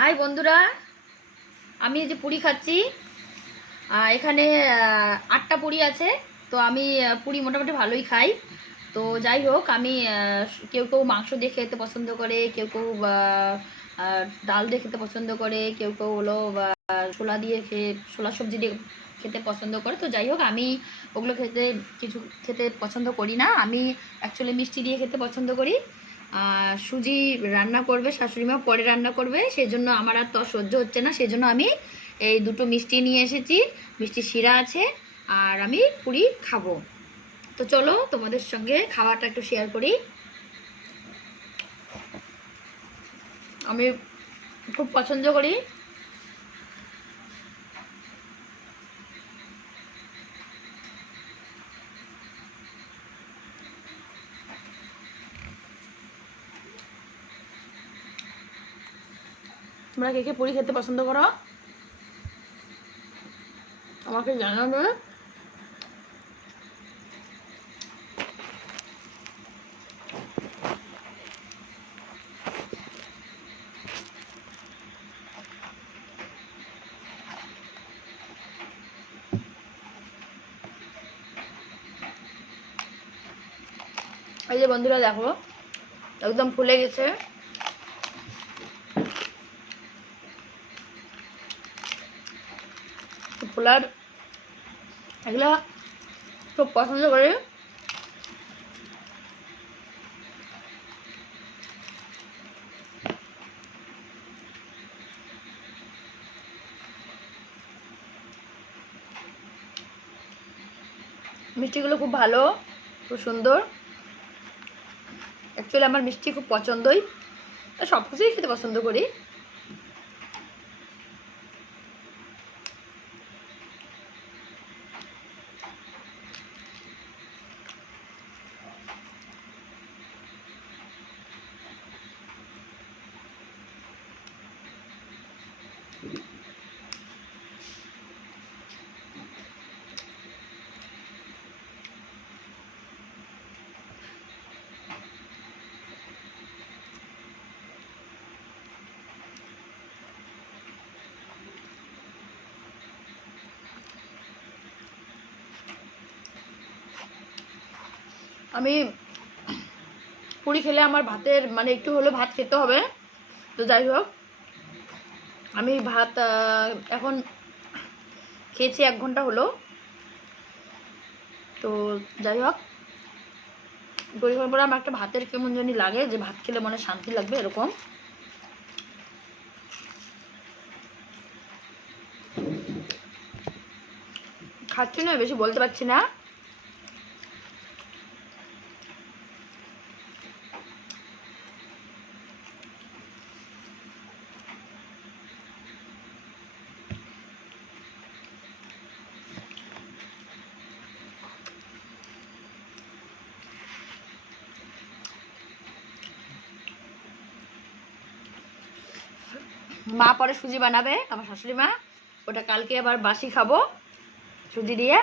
High বন্ধুরা, আমি এই যে পুরি খাচ্ছি। এখানে 8টা পুরি আছে। তো আমি পুরি মোটামুটি ভালোই খাই। তো যাই হোক, আমি কেউ কেউ মাংস দিয়ে খেতে পছন্দ করে, কেউ কেউ ডাল দিয়ে খেতে পছন্দ করে, কেউ কেউ হলো ছোলা দিয়ে ছোলা সবজি দিয়ে খেতে পছন্দ করে। তো যাই হোক, আমি ওগুলো খেতে পছন্দ করি না। আমি অ্যাকচুয়ালি মিষ্টি দিয়ে খেতে পছন্দ করি। সুজি রান্না করবে শাশুড়ি মা, পরে রান্না করবে, সেই জন্য আমার আর তো সহ্য হচ্ছে না। সেই জন্য আমি এই দুটো মিষ্টি নিয়ে এসেছি, মিষ্টি শিরা আছে, আর আমি পুরি খাবো। তো চলো তোমাদের সঙ্গে খাওয়াটা একটু শেয়ার করি। আমি খুব পছন্দ করি। তোমরা কে কে পুরি খেতে পছন্দ করো আমাকে জানাবে। এই যে বন্ধুরা দেখো, একদম ফুলে গেছে। ফুলার এগুলা খুব পছন্দ করে। মিষ্টিগুলো খুব ভালো, খুব সুন্দর। অ্যাকচুয়ালি আমার মিষ্টি খুব পছন্দই, সব কিছুই খেতে পছন্দ করি। আমি পুরি খেলে আমার ভাতের মানে একটু হলেও ভাত খেতে হবে। তো যাই হোক, আমি ভাত এখন খেয়েছি 1 ঘন্টা হলো। তো যাই হোক, পরিবার পরে আমার একটা ভাতের কেমন জানি লাগে, যে ভাত খেলে মনে শান্তি লাগবে এরকম। খাচ্ছি না, বেশি বলতে পারছি না। মা পরে সুজি বানাবে, আমার শাশুড়ি মা। ওটা কালকে আবার বাসি খাবো সুজি দিয়ে।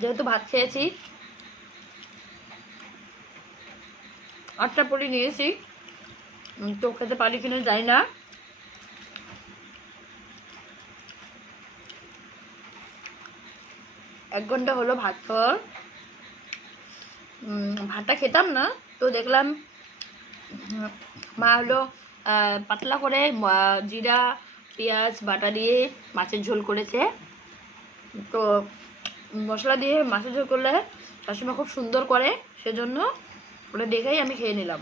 যেহেতু ভাত খেয়েছি, 8টা পুরি নিয়েছি, তো খেতে পারি কিনা জানি না। এক ঘন্টা হলো ভাত খাওয়ার। ভাতটা খেতাম না, তো দেখলাম মা হলো পাতলা করে জিরা পেঁয়াজ বাটা দিয়ে মাছের ঝোল করেছে। তো মশলা দিয়ে মাছের ঝোল করলে শাশুড়িমা খুব সুন্দর করে, সেজন্য ওটা দেখেই আমি খেয়ে নিলাম।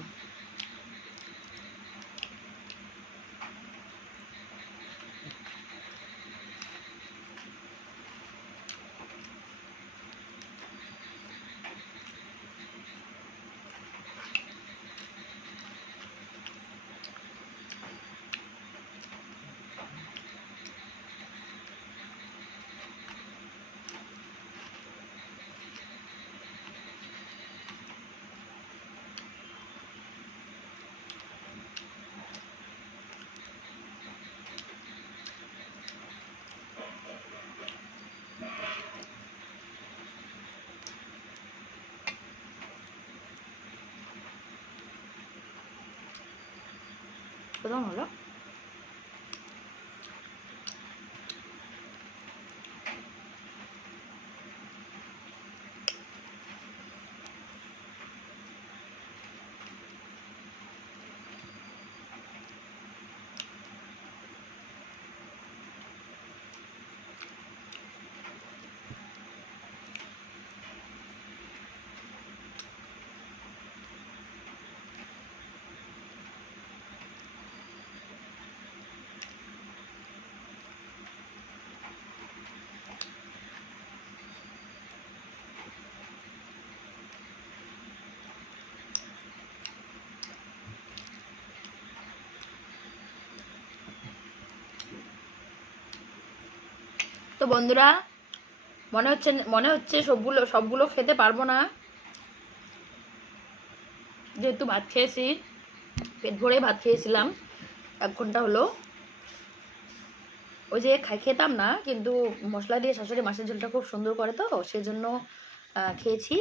অসাধারণ হলো। তো বন্ধুরা, মনে হচ্ছে সবগুলো খেতে পারবো না, যেহেতু ভাত খেয়েছি, পেট ভরে ভাত খেয়েছিলাম 1 ঘন্টা হলো। ওই যে খেতাম না, কিন্তু মশলা দিয়ে শাশুড়ি মাছের ঝোলটা খুব সুন্দর করে, তো সেজন্য খেয়েছি।